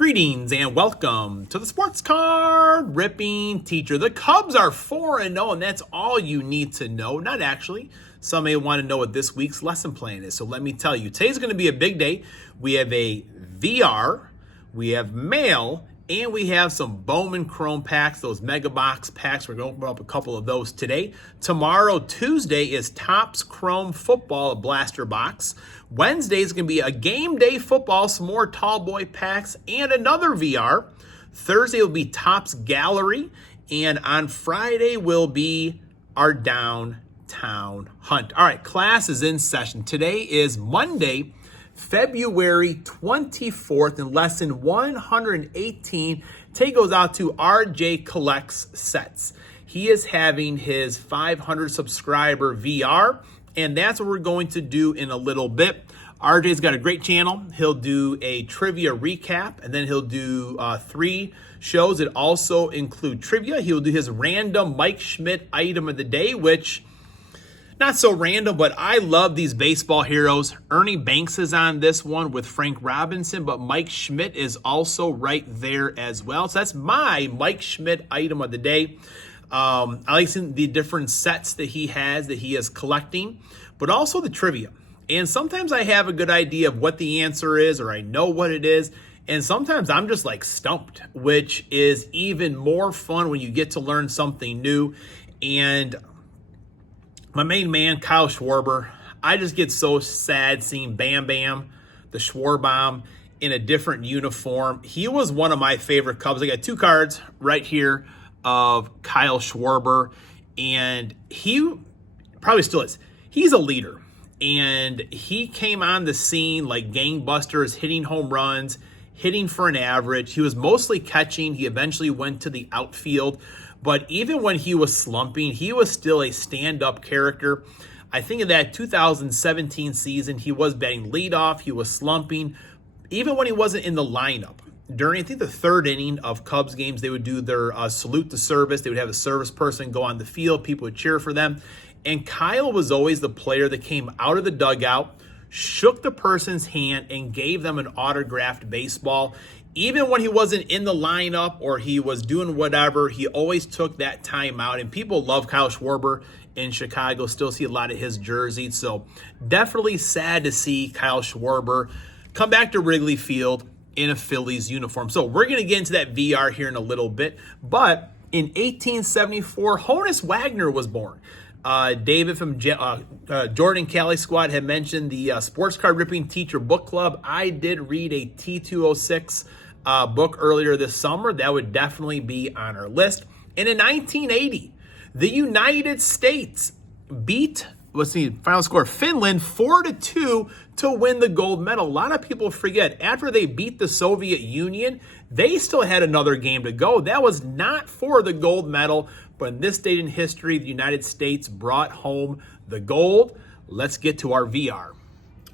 Greetings and welcome to the Sports Card Ripping Teacher. The Cubs are 4-0, and that's all you need to know. Not actually. Some may want to know what this week's lesson plan is. So let me tell you, today's going to be a big day. We have a VR, we have mail, and we have some Bowman Chrome packs, those mega box packs. We're going to open up a couple of those today. Tomorrow, Tuesday, is Topps Chrome Football, a blaster box. Wednesday is going to be a game day football, some more tall boy packs, and another VR. Thursday will be Topps Gallery. And on Friday will be our downtown hunt. All right, class is in session. Today is Monday, February 24th, and lesson 118. Today goes out to RJ Collects Sets. He is having his 500 subscriber VR, and that's what we're going to do in a little bit. RJ's got a great channel. He'll do a trivia recap, and then he'll do 3 shows that also include trivia. He'll do his random Mike Schmidt item of the day, which not so random, but I love these baseball heroes. Ernie Banks is on this one with Frank Robinson, but Mike Schmidt is also right there as well. So that's my Mike Schmidt item of the day. I like seeing the different sets that he is collecting, but also the trivia. And sometimes I have a good idea of what the answer is, or I know what it is. And sometimes I'm just like stumped, which is even more fun when you get to learn something new. And my main man, Kyle Schwarber, I just get so sad seeing Bam Bam, the Schwarbomb, in a different uniform. He was one of my favorite Cubs. I got 2 cards right here of Kyle Schwarber, and he probably still is. He's a leader, and he came on the scene like gangbusters, hitting home runs, hitting for an average. He was mostly catching. He eventually went to the outfield. But even when he was slumping, he was still a stand-up character. I think in that 2017 season, he was batting leadoff. He was slumping. Even when he wasn't in the lineup, during, I think, the 3rd inning of Cubs games, they would do their salute to service. They would have a service person go on the field. People would cheer for them. And Kyle was always the player that came out of the dugout, shook the person's hand, and gave them an autographed baseball. Even when he wasn't in the lineup or he was doing whatever, he always took that time out. And people love Kyle Schwarber in Chicago, still see a lot of his jerseys. So definitely sad to see Kyle Schwarber come back to Wrigley Field in a Phillies uniform. So we're going to get into that VR here in a little bit. But in 1874, Honus Wagner was born. David from Jordan Cali Squad had mentioned the Sports Card Ripping Teacher Book Club. I did read a T206 book earlier this summer. That would definitely be on our list. And in 1980, the United States beat, final score, Finland 4-2 to win the gold medal. A lot of people forget, after they beat the Soviet Union, they still had another game to go. That was not for the gold medal, but in this date in history, the United States brought home the gold. Let's get to our VR.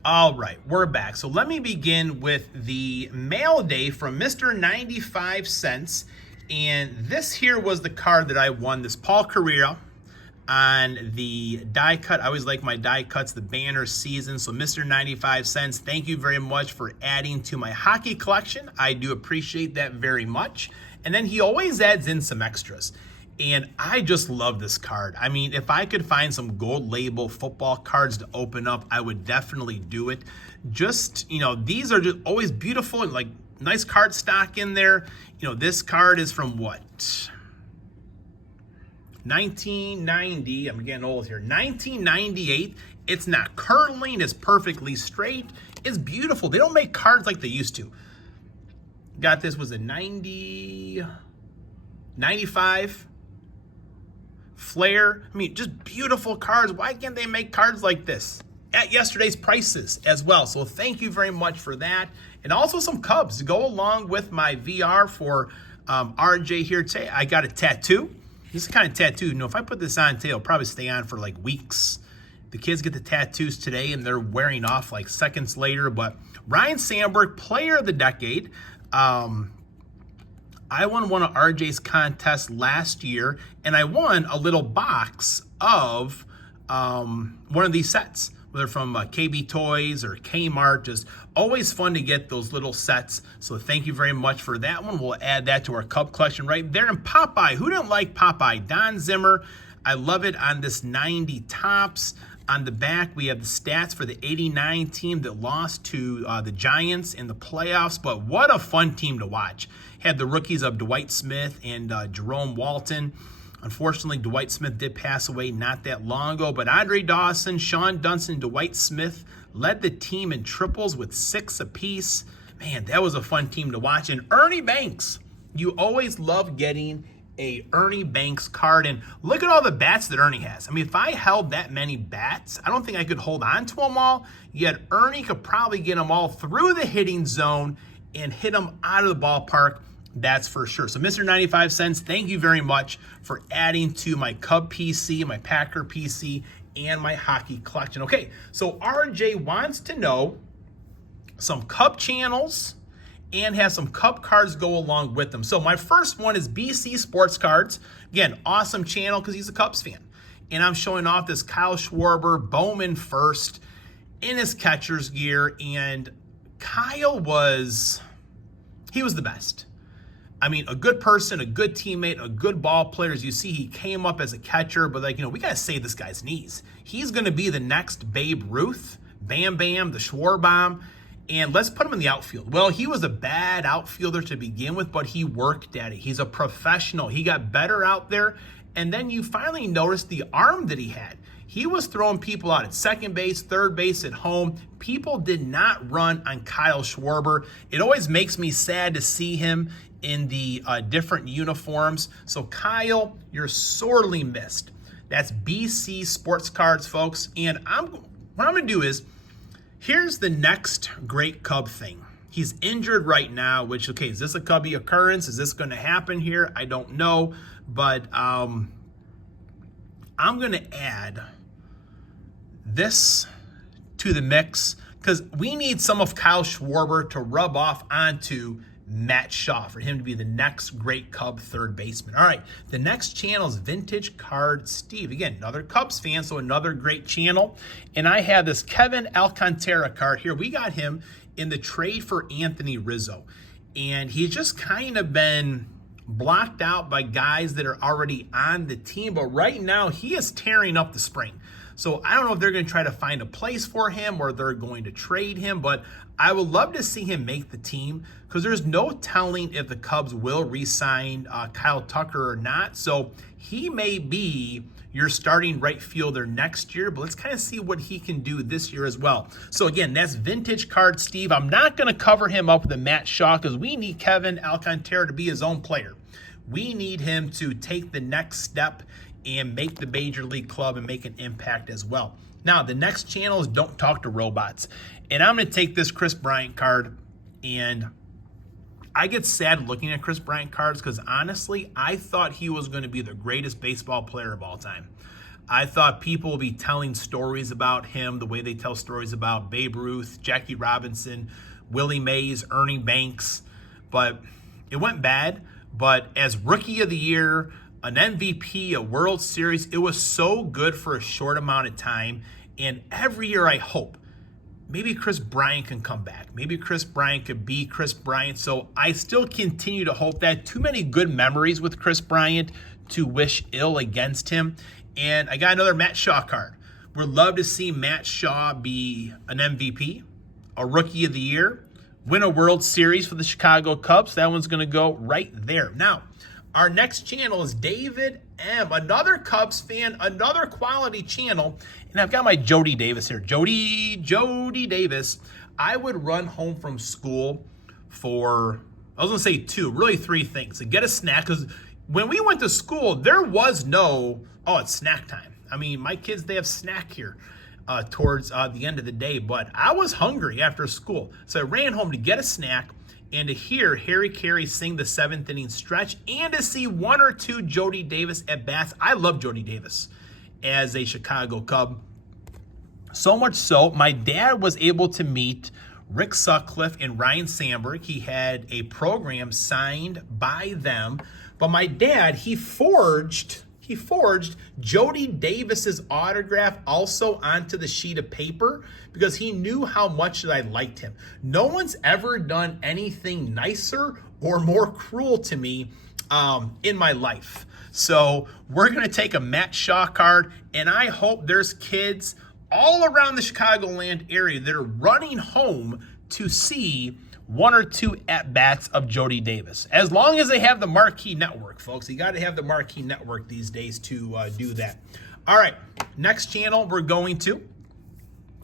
All right, we're back. So let me begin with the mail day from Mr. 95 Cents. And this here was the card that I won, this Paul Carrera on the die cut. I always like my die cuts, the banner season. So Mr. 95 Cents, thank you very much for adding to my hockey collection. I do appreciate that very much. And then he always adds in some extras. And I just love this card. I mean, if I could find some gold label football cards to open up, I would definitely do it. Just, these are just always beautiful and like nice card stock in there. This card is from what? 1990. I'm getting old here. 1998. It's not curling. It's perfectly straight. It's beautiful. They don't make cards like they used to. Got this, was a 95. Flair. I mean, just beautiful cards. Why can't they make cards like this at yesterday's prices as well? So thank you very much for that. And also some Cubs to go along with my VR for RJ here today. I got a tattoo. This is the kind of tattoo, if I put this on today, it'll probably stay on for like weeks. The kids get the tattoos today and they're wearing off like seconds later. But Ryan Sandberg, Player of the Decade. I won one of RJ's contests last year, and I won a little box of one of these sets. whether from KB Toys or Kmart. Just always fun to get those little sets. So thank you very much for that one. We'll add that to our Cub collection right there. And Popeye, who didn't like Popeye? Don Zimmer, I love it on this 90 Topps. On the back, we have the stats for the 89 team that lost to the Giants in the playoffs. But what a fun team to watch. Had the rookies of Dwight Smith and Jerome Walton. Unfortunately, Dwight Smith did pass away not that long ago. But Andre Dawson, Sean Dunston, Dwight Smith led the team in triples with 6 apiece. Man, that was a fun team to watch. And Ernie Banks. You always love getting a Ernie Banks card, and look at all the bats that Ernie has. I mean, if I held that many bats, I don't think I could hold on to them all, yet Ernie could probably get them all through the hitting zone and hit them out of the ballpark, that's for sure. So Mr. 95 Cents, thank you very much for adding to my Cub PC, my Packer PC, and my hockey collection. Okay, so RJ wants to know some Cub channels and have some Cub cards go along with them. So my first one is BC Sports Cards. Again, awesome channel because he's a Cubs fan. And I'm showing off this Kyle Schwarber Bowman first in his catcher's gear. And Kyle was the best. I mean, a good person, a good teammate, a good ball player. As you see, he came up as a catcher, but we got to save this guy's knees. He's going to be the next Babe Ruth, Bam Bam, the Schwarbomb. And let's put him in the outfield. Well, he was a bad outfielder to begin with, but he worked at it. He's a professional. He got better out there. And then you finally noticed the arm that he had. He was throwing people out at second base, third base, at home. People did not run on Kyle Schwarber. It always makes me sad to see him in the different uniforms. So Kyle, you're sorely missed. That's BC Sports Cards, folks. And what I'm going to do is, here's the next great Cub thing. He's injured right now, which, okay, is this a Cubby occurrence? Is this going to happen here? I don't know. But I'm going to add this to the mix because we need some of Kyle Schwarber to rub off onto Matt Shaw for him to be the next great Cub third baseman. All right, the next channel is Vintage Card Steve. Again, another Cubs fan, so another great channel. And I have this Kevin Alcantara card here. We got him in the trade for Anthony Rizzo. And he's just kind of been blocked out by guys that are already on the team. But right now, he is tearing up the spring. So I don't know if they're going to try to find a place for him or they're going to trade him, but I would love to see him make the team because there's no telling if the Cubs will re-sign Kyle Tucker or not. So he may be your starting right fielder next year, but let's kind of see what he can do this year as well. So again, that's Vintage Card Steve. I'm not going to cover him up with a Matt Shaw because we need Kevin Alcantara to be his own player. We need him to take the next step and make the Major League Club and make an impact as well. Now, the next channel is Don't Talk to Robots. And I'm going to take this Chris Bryant card, and I get sad looking at Chris Bryant cards because honestly, I thought he was going to be the greatest baseball player of all time. I thought people would be telling stories about him the way they tell stories about Babe Ruth, Jackie Robinson, Willie Mays, Ernie Banks, but it went bad. But as Rookie of the Year, an MVP, a World Series, it was so good for a short amount of time. And every year I hope maybe Chris Bryant can come back. Maybe Chris Bryant could be Chris Bryant. So I still continue to hope that. Too many good memories with Chris Bryant to wish ill against him. And I got another Matt Shaw card. We'd love to see Matt Shaw be an MVP, a Rookie of the Year, win a World Series for the Chicago Cubs. That one's going to go right there. Now, our next channel is David M., another Cubs fan, another quality channel. And I've got my Jody Davis here. Jody Davis. I would run home from school for, I was going to say two, really three things. To get a snack, because when we went to school, there was no, oh, it's snack time. I mean, my kids, they have snack here towards the end of the day. But I was hungry after school. So I ran home to get a snack and to hear Harry Carey sing the seventh inning stretch and to see one or two Jody Davis at bats. I love Jody Davis as a Chicago Cub. So much so, my dad was able to meet Rick Sutcliffe and Ryan Sandberg. He had a program signed by them. But my dad, he forged he forged Jody Davis's autograph also onto the sheet of paper because he knew how much that I liked him. No one's ever done anything nicer or more cruel to me in my life. So we're going to take a Matt Shaw card, and I hope there's kids all around the Chicagoland area that are running home to see one or two at-bats of Jody Davis. As long as they have the Marquee Network, folks. You got to have the Marquee Network these days to do that. All right, next channel we're going to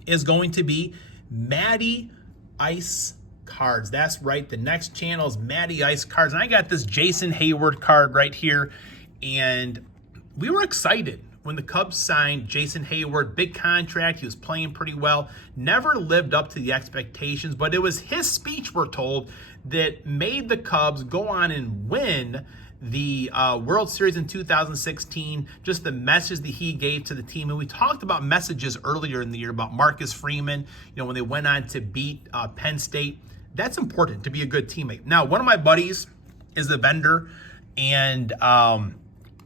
is going to be Matty Ice Cards. That's right, the next channel is Matty Ice Cards. And I got this Jason Hayward card right here, and we were excited when the Cubs signed Jason Hayward. Big contract, he was playing pretty well, never lived up to the expectations, but it was his speech, we're told, that made the Cubs go on and win the World Series in 2016, just the message that he gave to the team. And we talked about messages earlier in the year about Marcus Freeman, when they went on to beat Penn State. That's important to be a good teammate. Now, one of my buddies is a vendor, and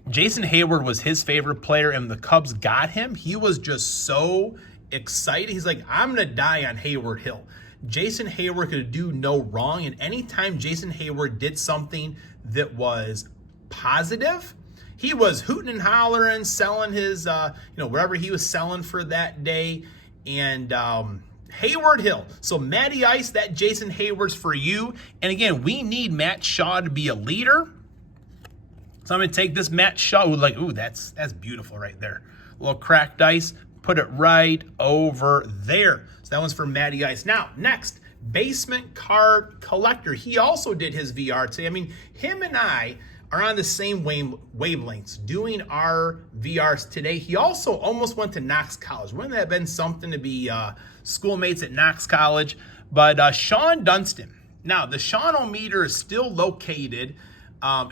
Jason Hayward was his favorite player, and the Cubs got him. He was just so excited. He's like, I'm going to die on Hayward Hill. Jason Hayward could do no wrong, and anytime Jason Hayward did something that was positive, he was hooting and hollering, selling his, whatever he was selling for that day, and Hayward Hill. So Matty Ice, that Jason Hayward's for you. And again, we need Matt Shaw to be a leader. So I'm going to take this Matt Shaw, that's beautiful right there. A little cracked ice, put it right over there. So that one's for Matty Ice. Now, next, Basement Card Collector. He also did his VR today. I mean, him and I are on the same wavelengths doing our VRs today. He also almost went to Knox College. Wouldn't that have been something to be schoolmates at Knox College? But Sean Dunston. Now, the Sean-O-meter is still located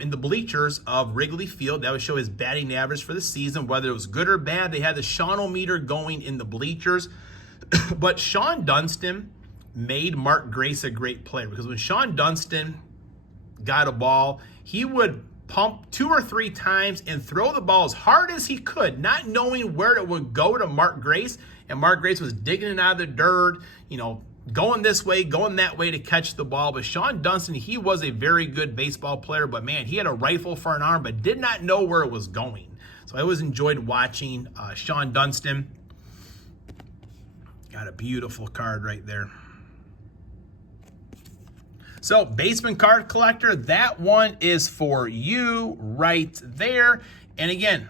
in the bleachers of Wrigley Field. That would show his batting average for the season, whether it was good or bad. They had the Sean-O-meter going in the bleachers. But Sean Dunston made Mark Grace a great player, because when Sean Dunston got a ball, he would pump 2 or 3 times and throw the ball as hard as he could, not knowing where it would go to Mark Grace. And Mark Grace was digging it out of the dirt, going this way, going that way to catch the ball. But Sean Dunston, he was a very good baseball player, but man, he had a rifle for an arm, but did not know where it was going. So I always enjoyed watching Sean Dunston. Got a beautiful card right there. So, Basement Card Collector, that one is for you right there. And again,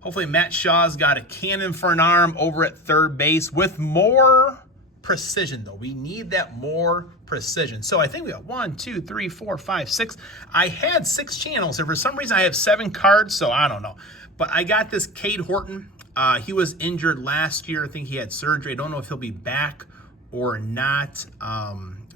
hopefully Matt Shaw's got a cannon for an arm over at third base with more precision, though. We need that more precision. So I think we got 1, 2, 3, 4, 5, 6. I had 6 channels, and for some reason I have 7 cards, so I don't know. But I got this Cade Horton. He was injured last year. I think he had surgery. I don't know if he'll be back or not.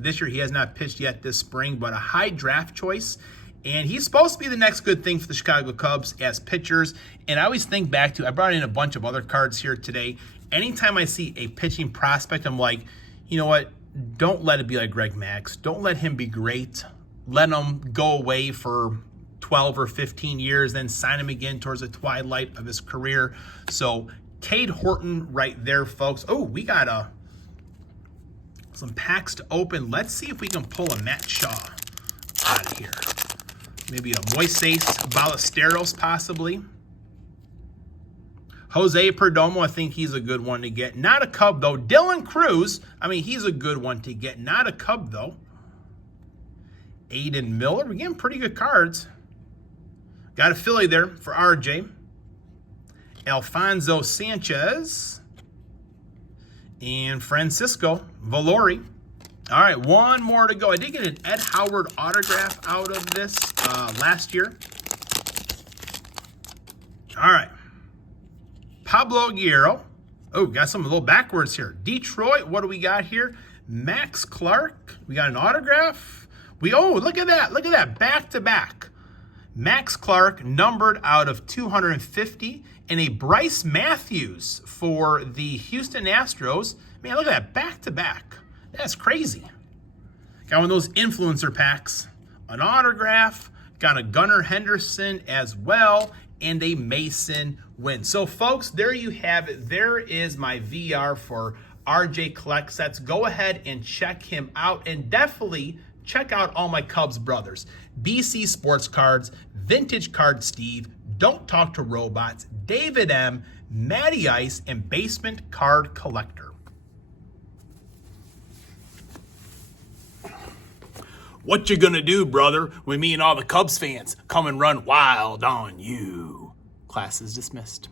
This year he has not pitched yet this spring, but a high draft choice. And he's supposed to be the next good thing for the Chicago Cubs as pitchers. And I always think back to, I brought in a bunch of other cards here today. Anytime I see a pitching prospect, I'm like, you know what? Don't let it be like Greg Max. Don't let him be great. Let him go away for 12 or 15 years, then sign him again towards the twilight of his career. So Cade Horton right there, folks. Oh, we got some packs to open. Let's see if we can pull a Matt Shaw out of here. Maybe a Moises Ballesteros, possibly. Jose Perdomo, I think he's a good one to get. Not a Cub, though. Dylan Cruz, I mean, he's a good one to get. Not a Cub, though. Aiden Miller. We're getting pretty good cards. Got a Philly there for RJ. Alfonso Sanchez. And Francisco Valori. All right, one more to go. I did get an Ed Howard autograph out of this last year. All right. Pablo Guerrero. Oh, got some a little backwards here. Detroit, what do we got here? Max Clark. We got an autograph. Look at that. Look at that. Back to back. Max Clark, numbered out of 250. And a Bryce Matthews for the Houston Astros. Man, look at that. Back to back. That's crazy. Got one of those influencer packs. An autograph. got a Gunnar Henderson as well, and a Mason Wynn. So folks, there you have it. There is my VR for RJ Collect Sets. Go ahead and check him out, and definitely check out all my Cubs brothers. BC Sports Cards, Vintage Card Steve, Don't Talk to Robots, David M, Matty Ice, and Basement Card Collector. What you gonna do, brother, when me and all the Cubs fans come and run wild on you? Class is dismissed.